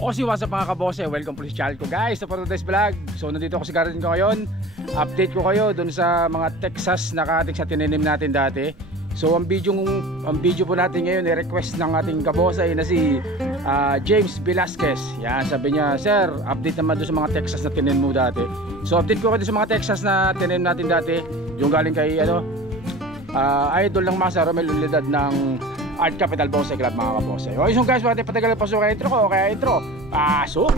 Osi, what's up mga kabose? Welcome po sa channel ko guys sa today's vlog. So nandito ako sa garden ko ngayon. Update ko kayo dun sa mga Texas na cutings na tinanim natin dati. So ang video po natin ngayon ay request ng ating kabose na si James Velasquez. Yan, sabi niya, sir, update naman dun sa mga Texas na tinanim mo dati. So update ko kayo sa mga Texas na tinanim natin dati. Yung galing kay idol ng Masa Romel Unidad ng Art Capital Bonsai Club mga kabose. Okay, so guys, bakit patagal pa sa intro ko? Kaya intro, pasok!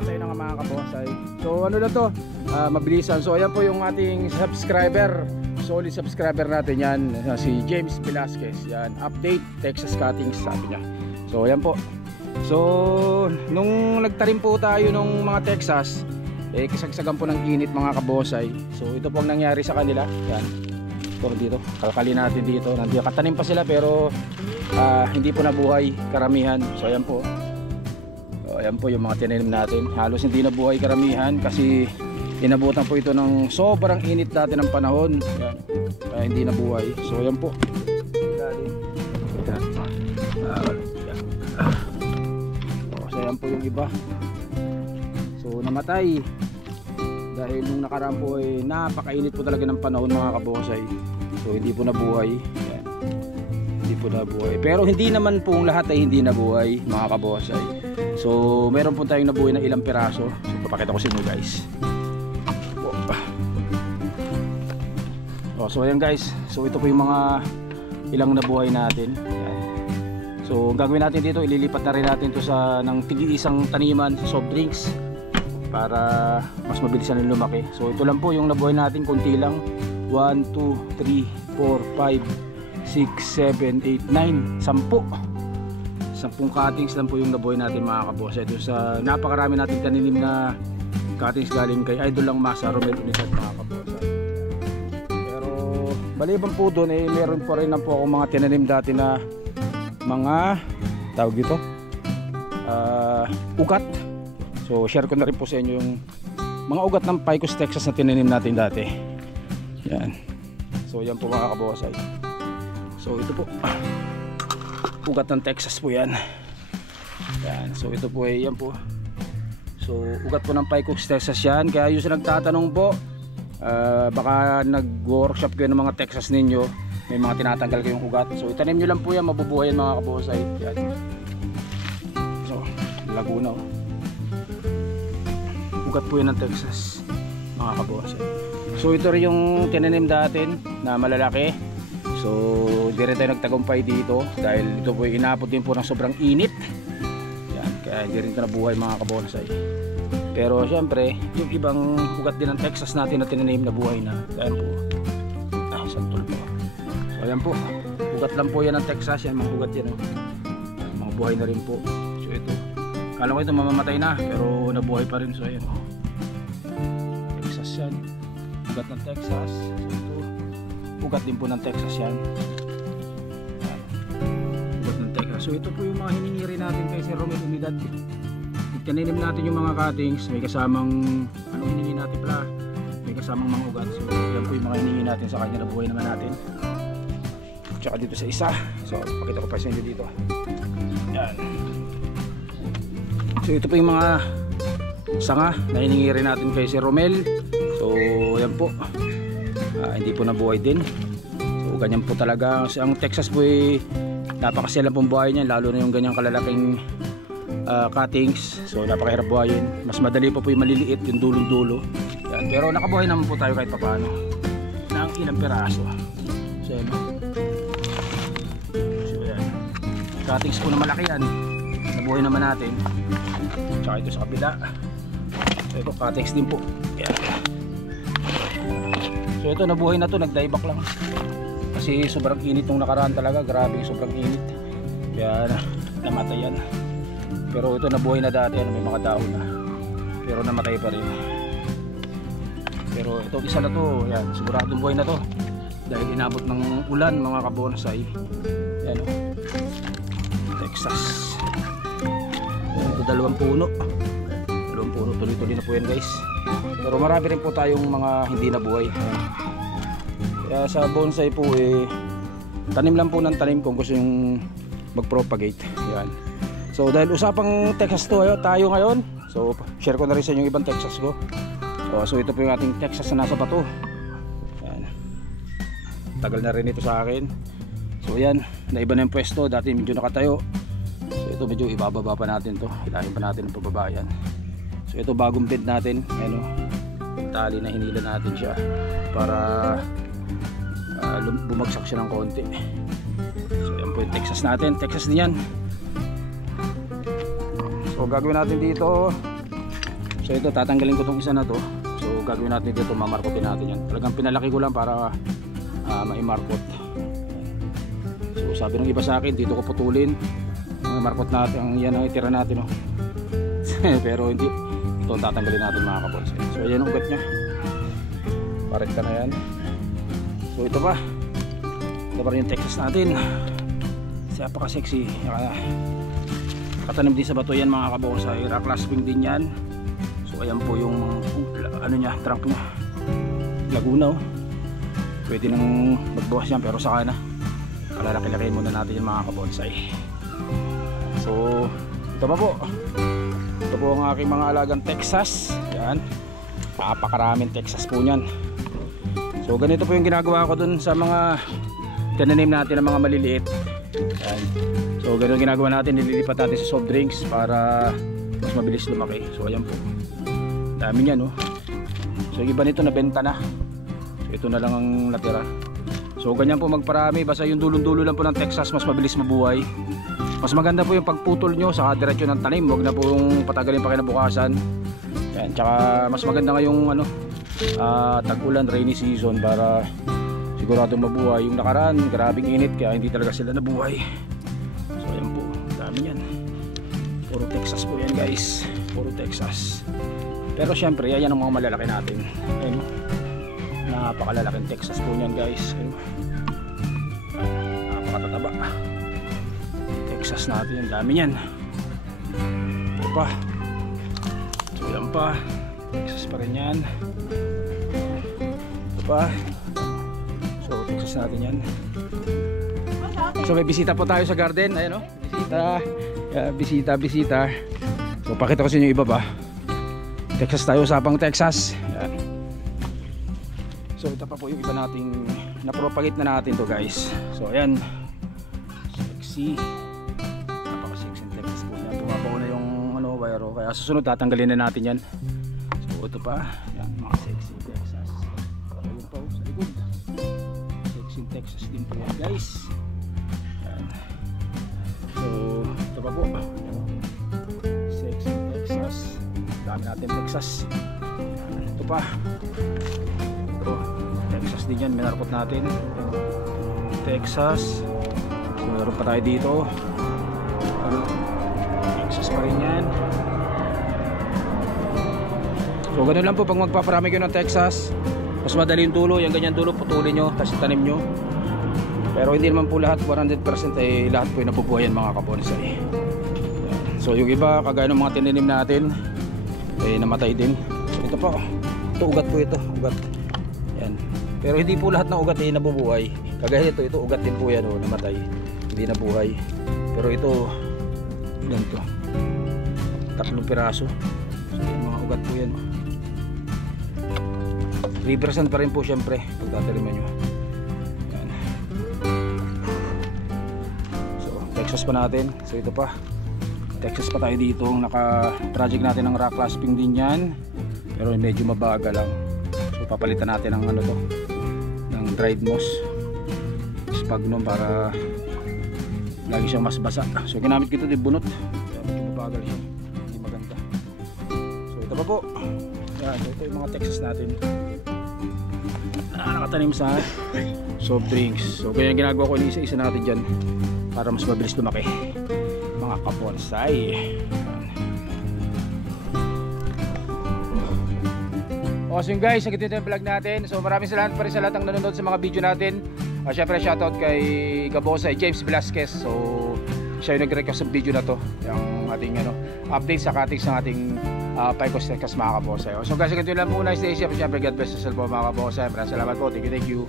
Tayo na nga mga kabonsai. So ano na to? Mabilisan. So ayan po yung ating subscriber. Solid subscriber natin yan. Si James Velasquez. Yan, update Texas cuttings sabi niya. So ayan po. So nung nagtarim po tayo nung mga Texas, kasagsagan po ng init mga kabosay. So ito po ang nangyari sa kanila. Yan. Ito dito, kalkalin natin dito. Nandiyan katanim pa sila pero hindi po nabuhay karamihan. So ayan po. So, ayan po yung mga tinanim natin. Halos hindi nabuhay karamihan kasi inabutan po ito ng sobrang init dati ng panahon. Yan. Kaya hindi nabuhay. So ayan po. Ayan po yung iba. So namatay dahil nung nakaraan po ay napakainit po talaga ng panahon mga kabosay. So hindi po nabuhay. Ayan. Hindi po nabuhay. Pero hindi naman po lahat ay hindi nabuhay mga kabosay. So meron po tayong nabuhay na ilang piraso. So papakita ko sa inyo guys. So ayan guys. So ito po yung mga ilang nabuhay natin. Ayan. So ang gagawin natin dito, ililipat na rin natin to sa ng tig-isang taniman sa soft drinks para mas mabilisan na lumaki. So ito lang po yung nabuhay natin, konti lang. 1, 2, 3, 4, 5, 6, 7, 8, 9, 10 cuttings lang po yung nabuhay natin mga kabose. Ito sa napakarami natin taninim na cuttings galing kay idol lang Masa Romel Unidad mga kabose. Pero baliban po doon meron pa rin po ako mga tinanim dati na mga tawag dito ugat. So share ko na rin po sa inyo yung mga ugat ng Picos Texas na tinanim natin dati. Yan. So yan po mga kabosay. So ito po ugat ng Texas po yan. Yan. So ito po yan po. So ugat po ng Picos Texas yan. Kaya yung nagtatanong po baka nag-workshop kayo ng mga Texas ninyo, may mga tinatanggal kayong ugat. So itanim nyo lang po yan, mabubuhay yan mga kabosay. Yan. So Laguna ugat po yan ng Texas mga kabosay. So ito rin yung tinanim natin na malalaki. So di rin tayo nagtagumpay dito dahil ito po inabot din po ng sobrang init. Yan. Kaya hindi rin ito nabuhay mga kabosay. Pero syempre yung ibang ugat din ng Texas natin na tinanim na buhay na. Ayan po. Santol po. So ayan po, ugat lang po yan ng Texas. Yan mga ugat yan, mga buhay na rin po. So ito, kala ko ito mamamatay na pero nabuhay pa rin. So ayan, Texas yan, ugat ng Texas. So ito, ugat din po ng Texas yan. Ayan, ugat ng Texas. So ito po yung mga hiningi natin kay Sir Romel Unidad. Tinanim natin yung mga cuttings, may kasamang hiningi natin pala, may kasamang mga ugat. So yan po yung mga hiningi natin sa kanya, nabuhay naman natin. Tsaka dito sa isa. So pakita ko pa sa inyo dito. Yan. So ito po yung mga sanga na hiningi rin natin kay Sir Romel. So yan po, hindi po nabuhay din. So ganyan po talaga. Ang Texas po napakaselang pong buhay niyan, lalo na yung ganyang kalalaking cuttings. So napakahirap buhayin. Mas madali po yung maliliit, yung dulong-dulo. Yan. Pero nakabuhay naman po tayo kahit papaano ng ilang piraso. So yan. Cuttings po na malaki yan, nabuhay naman natin. Tsaka ito sa kabila, so ito cuttings din po. Yan. So ito nabuhay na to, nag-dieback lang kasi sobrang init nung nakaraan talaga. Grabe, sobrang init kaya namatay yan. Pero ito nabuhay na dati, may mga dahon na pero namatay pa rin. Pero ito isa na to, yan, siguradong buhay na to dahil inabot ng ulan mga kabonsai. Yan, Texas. Ito dalawang puno tuloy-tuloy na po yan guys. Pero marami rin po tayong mga hindi nabuhay. Kaya sa bonsai po tanim lang po ng tanim kung gusto yung mag-propagate. Yan. So dahil usapang Texas tayo ngayon, so share ko na rin sa inyo yung ibang Texas ko. So ito po yung ating Texas na nasa bato. Yan. Tagal na rin ito sa akin. So yan, naiba na yung pwesto. Dati medyo nakatayo. So ito medyo ibababa pa natin to. Ilalim pa natin ang pababa yan. So ito bagong bed natin. Ayan o, yung tali na hinila natin siya para bumagsak siya ng konti. So yan po yung Texas natin. Texas din yan. So gagawin natin dito. So ito tatanggalin ko tong isa na to. So gagawin natin dito, mamarkotin natin yan. Talagang pinalaki ko lang para maimarkot. So sabi ng iba sa akin, dito ko putulin. Markot natin, yan ang itira natin, no? Pero hindi, ito ang tatanggalin natin mga kabonsai. So yan ang ugat nya, parekta na yan. So ito pa rin yung Texas natin. Napaka sexy. Katanim din sa bato yan mga kabonsai. Rock clasping din yan. So ayan po yung ano nya, trunk nya, Laguna, oh. Pwede nang magbukas yan, pero saka na kalalaki-lakihin muna natin yung mga kabonsai. So ito pa po, ito po ang aking mga alagang Texas. Yan, napakaraming Texas po nyan. So ganito po yung ginagawa ko dun sa mga tinanim natin ng mga maliliit. Yan. So ganito ginagawa natin, nililipat natin sa soft drinks para mas mabilis lumaki. So ayan po, dami nyan, no? So yung iba nito nabenta na. So ito na lang ang natira. So ganyan po magparami, basta yung dulong-dulo lang po ng Texas mas mabilis mabuhay. Mas maganda po yung pagputol nyo sa diretso ng tanim, huwag na po yung patagalin pa kinabukasan. Yan, tsaka mas maganda ngayong tag-ulan, rainy season, para sigurado mabuhay. Yung nakaraan, grabing init kaya hindi talaga sila nabuhay. So ayan po, dami yan. Puro Texas po yan guys, puro Texas. Pero syempre yan ang mga malalaki natin. Ayun, napakalalaking Texas po yan guys. Ayun, napakatataba Texas natin, ang dami yan. Ito pa, so yan pa, Texas pa rin yan. Ito pa, so Texas natin yan. So may bisita po tayo sa garden. Ayan, o, bisita. So pakita ko sa inyo iba pa. Texas tayo, usapang Texas. Ayan. So ito pa po yung iba nating napropagate na natin to guys. So ayan, sexy. Kaya susunod tatanggalin na natin yan. So ito pa, yan, mga sexy Texas. Ayun pa sa likod, sexy Texas din po yan guys. Yan. So ito pa po, sexy Texas. Dami natin Texas. Yan. Ito pa, ito, Texas din yan, minarkot natin. Texas. So meron pa tayo dito, Texas pa rin yan. So ganun lang po pag magpaparami kayo ng Texas, mas madali yung dulo, yung ganyan dulo putulin nyo, tapos itanim nyo. Pero hindi naman po lahat 100% lahat po yung nabubuhayan mga kabonsai. So yung iba kagaya ng mga tinanim natin namatay din. So ito po, ito ugat po, ito ugat yan. Pero hindi po lahat ng ugat nabubuhay. Kagaya ito ugat din po yan, namatay, hindi nabuhay. Pero ito, ilan to, 3 piraso. So yung mga ugat po yan, 3% pa rin po syempre pag tataliman nyo. Yan. So Texas pa natin. So ito pa, Texas pa tayo dito. Naka project natin ng rock clasping din yan, pero medyo mabaga lang. So papalitan natin ng ano to, ng dried moss sphagnum para lagi siyang mas basa. So ginamit ko ito din bunot, kaya medyo mabagal siya, hindi maganda. So ito pa po yan. So ito yung mga Texas natin nakatanim sa soft drinks. So kaya ginagawa ko isa-isa natin dyan para mas mabilis lumaki mga kabonsai. So guys, nagito yung vlog natin. So maraming salamat pa rin sa lahat ng nanonood sa mga video natin. Syempre shoutout kay Kabonsai James Velasquez. So siya yung nag-request sa video na to, yung ating update sa cutings ng ating Paikos Texas mga kabosay. So guys, ganito lang muna. Stay safe. Siyempre God bless us all po mga kabosay. Maraming salamat po. Thank you.